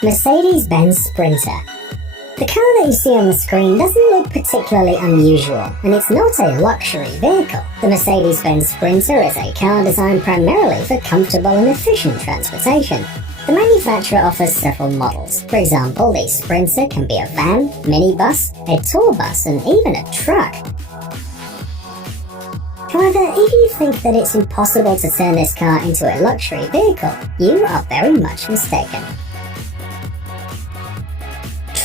Mercedes-Benz Sprinter. The car that you see on the screen doesn't look particularly unusual, and it's not a luxury vehicle. The Mercedes-Benz Sprinter is a car designed primarily for comfortable and efficient transportation. The manufacturer offers several models. For example, the Sprinter can be a van, minibus, a tour bus, and even a truck. However, if you think that it's impossible to turn this car into a luxury vehicle, you are very much mistaken.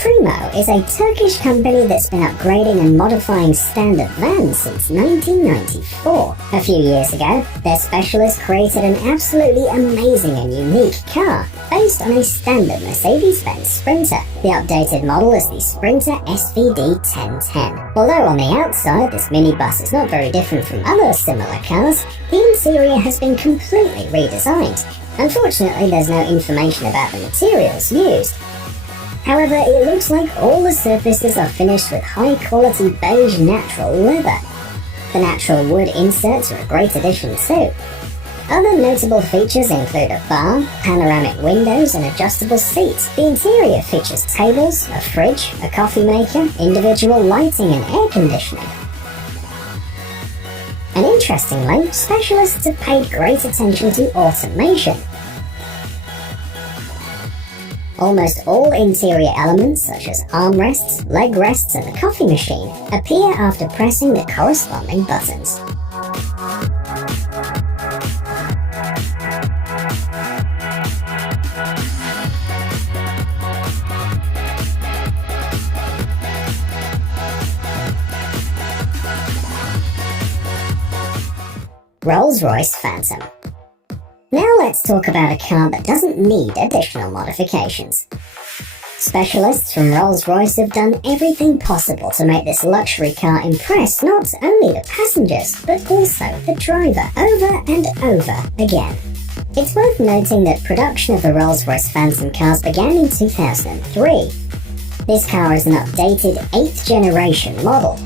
Trimo is a Turkish company that's been upgrading and modifying standard vans since 1994. A few years ago, their specialists created an absolutely amazing and unique car based on a standard Mercedes-Benz Sprinter. The updated model is the Sprinter SVD 1010. Although on the outside this minibus is not very different from other similar cars, the interior has been completely redesigned. Unfortunately, there's no information about the materials used. However, it looks like all the surfaces are finished with high-quality beige natural leather. The natural wood inserts are a great addition too. Other notable features include a bar, panoramic windows, and adjustable seats. The interior features tables, a fridge, a coffee maker, individual lighting, and air conditioning. And interestingly, specialists have paid great attention to automation. Almost all interior elements, such as armrests, leg rests, and the coffee machine, appear after pressing the corresponding buttons. Rolls-Royce Phantom. Now let's talk about a car that doesn't need additional modifications. Specialists from Rolls-Royce have done everything possible to make this luxury car impress not only the passengers, but also the driver over and over again. It's worth noting that production of the Rolls-Royce Phantom cars began in 2003. This car is an updated 8th generation model.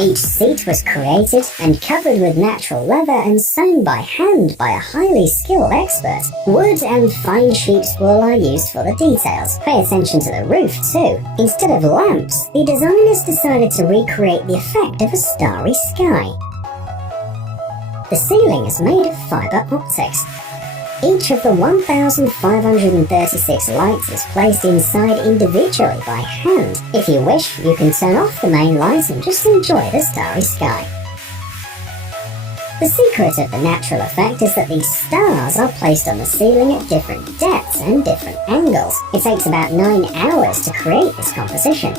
Each seat was created and covered with natural leather and sewn by hand by a highly skilled expert. Wood and fine sheep's wool are used for the details. Pay attention to the roof too. Instead of lamps, the designers decided to recreate the effect of a starry sky. The ceiling is made of fiber optics. Each of the 1,536 lights is placed inside individually by hand. If you wish, you can turn off the main light and just enjoy the starry sky. The secret of the natural effect is that these stars are placed on the ceiling at different depths and different angles. It takes about 9 hours to create this composition.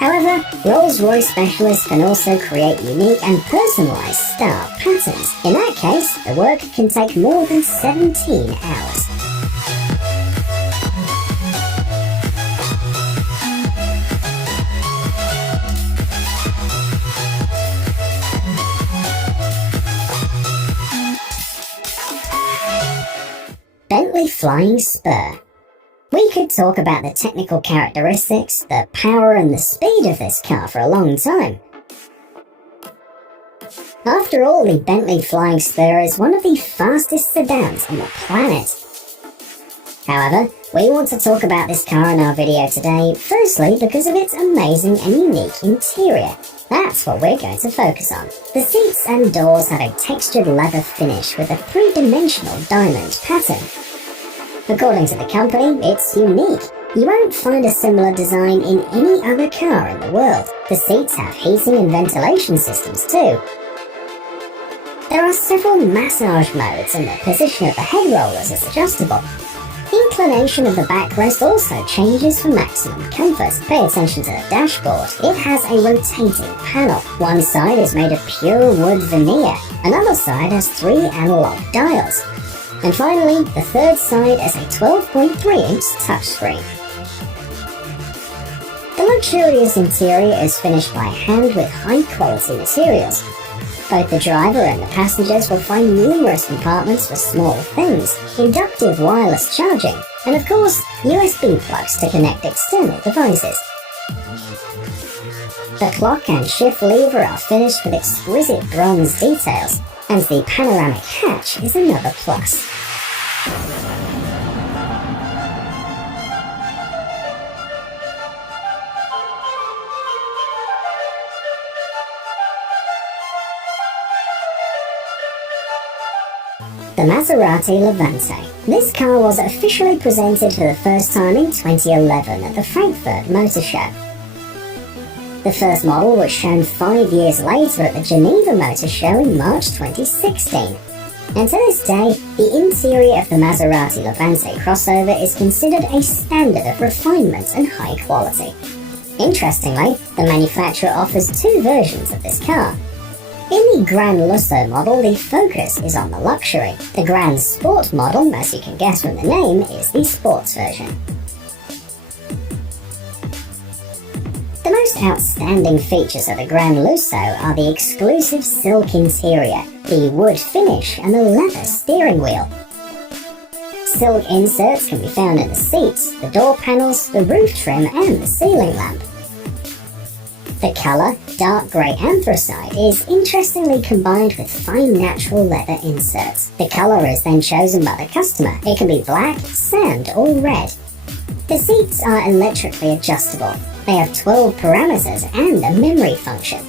However, Rolls-Royce specialists can also create unique and personalized star patterns. In that case, the work can take more than 17 hours. Bentley Flying Spur. We could talk about the technical characteristics, the power and the speed of this car for a long time. After all, the Bentley Flying Spur is one of the fastest sedans on the planet. However, we want to talk about this car in our video today, firstly because of its amazing and unique interior. That's what we're going to focus on. The seats and doors have a textured leather finish with a three-dimensional diamond pattern. According to the company, it's unique. You won't find a similar design in any other car in the world. The seats have heating and ventilation systems too. There are several massage modes and the position of the head rollers is adjustable. The inclination of the backrest also changes for maximum comfort. Pay attention to the dashboard. It has a rotating panel. One side is made of pure wood veneer. Another side has 3 analog dials. And finally, the third side is a 12.3-inch touchscreen. The luxurious interior is finished by hand with high-quality materials. Both the driver and the passengers will find numerous compartments for small things, inductive wireless charging, and of course, USB plugs to connect external devices. The clock and shift lever are finished with exquisite bronze details, and the panoramic hatch is another plus. The Maserati Levante. This car was officially presented for the first time in 2011 at the Frankfurt Motor Show. The first model was shown 5 years later at the Geneva Motor Show in March 2016. And to this day, the interior of the Maserati Levante crossover is considered a standard of refinement and high quality. Interestingly, the manufacturer offers two versions of this car. In the Gran Lusso model, the focus is on the luxury. The Gran Sport model, as you can guess from the name, is the sports version. The most outstanding features of the Gran Lusso are the exclusive silk interior, the wood finish, and the leather steering wheel. Silk inserts can be found in the seats, the door panels, the roof trim, and the ceiling lamp. The colour, dark grey anthracite, is interestingly combined with fine natural leather inserts. The colour is then chosen by the customer. It can be black, sand, or red. The seats are electrically adjustable. They have 12 parameters and a memory function.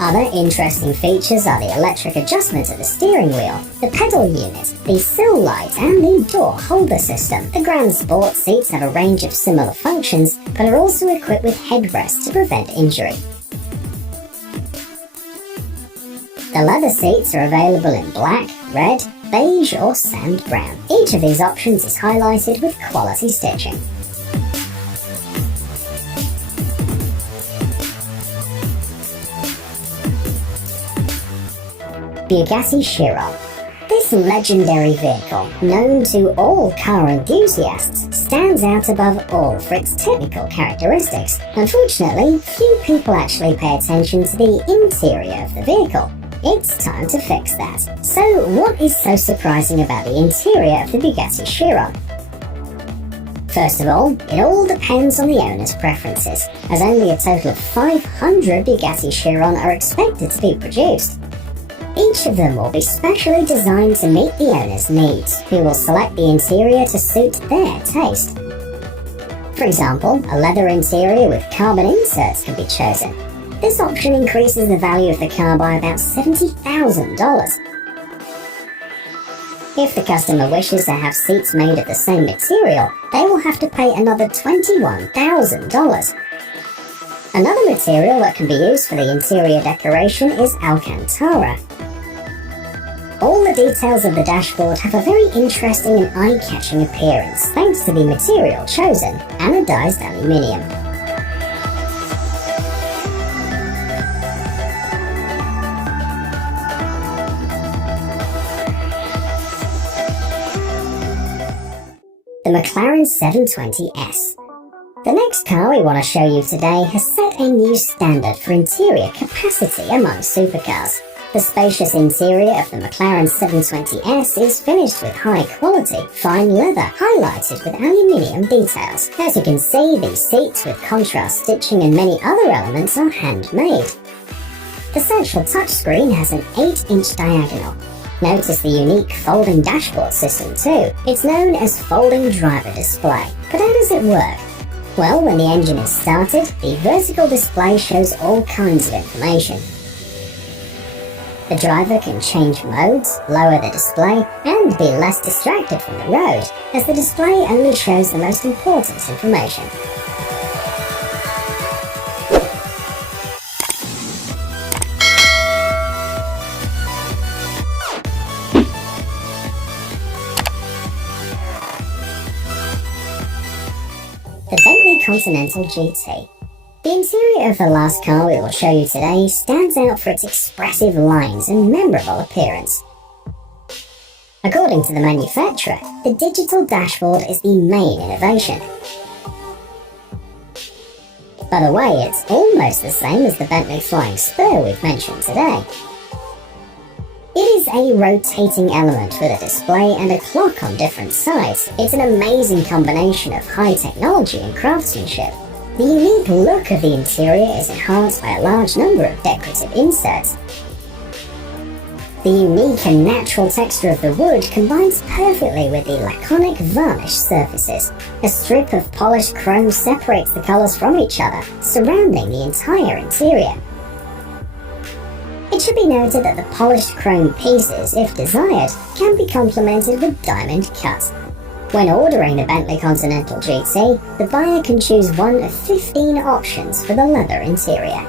Other interesting features are the electric adjustment of the steering wheel, the pedal unit, the sill light, and the door holder system. The Gran Sport seats have a range of similar functions, but are also equipped with headrests to prevent injury. The leather seats are available in black, red, beige, or sand brown. Each of these options is highlighted with quality stitching. Bugatti Chiron. This legendary vehicle, known to all car enthusiasts, stands out above all for its technical characteristics. Unfortunately, few people actually pay attention to the interior of the vehicle. It's time to fix that. So, what is so surprising about the interior of the Bugatti Chiron? First of all, it all depends on the owner's preferences, as only a total of 500 Bugatti Chiron are expected to be produced. Each of them will be specially designed to meet the owner's needs, who will select the interior to suit their taste. For example, a leather interior with carbon inserts can be chosen. This option increases the value of the car by about $70,000. If the customer wishes to have seats made of the same material, they will have to pay another $21,000. Another material that can be used for the interior decoration is Alcantara. All the details of the dashboard have a very interesting and eye-catching appearance thanks to the material chosen, anodized aluminium. The McLaren 720S. The next car we want to show you today has set a new standard for interior capacity among supercars. The spacious interior of the McLaren 720S is finished with high-quality, fine leather highlighted with aluminium details. As you can see, the seats with contrast stitching and many other elements are handmade. The central touchscreen has an 8-inch diagonal. Notice the unique folding dashboard system too. It's known as folding driver display. But how does it work? Well, when the engine is started, the vertical display shows all kinds of information. The driver can change modes, lower the display, and be less distracted from the road, as the display only shows the most important information. The Bentley Continental GT. The interior of the last car we will show you today stands out for its expressive lines and memorable appearance. According to the manufacturer, the digital dashboard is the main innovation. By the way, it's almost the same as the Bentley Flying Spur we've mentioned today. It is a rotating element with a display and a clock on different sides. It's an amazing combination of high technology and craftsmanship. The unique look of the interior is enhanced by a large number of decorative inserts. The unique and natural texture of the wood combines perfectly with the laconic varnished surfaces. A strip of polished chrome separates the colours from each other, surrounding the entire interior. It should be noted that the polished chrome pieces, if desired, can be complemented with diamond cut. When ordering the Bentley Continental GT, the buyer can choose one of 15 options for the leather interior.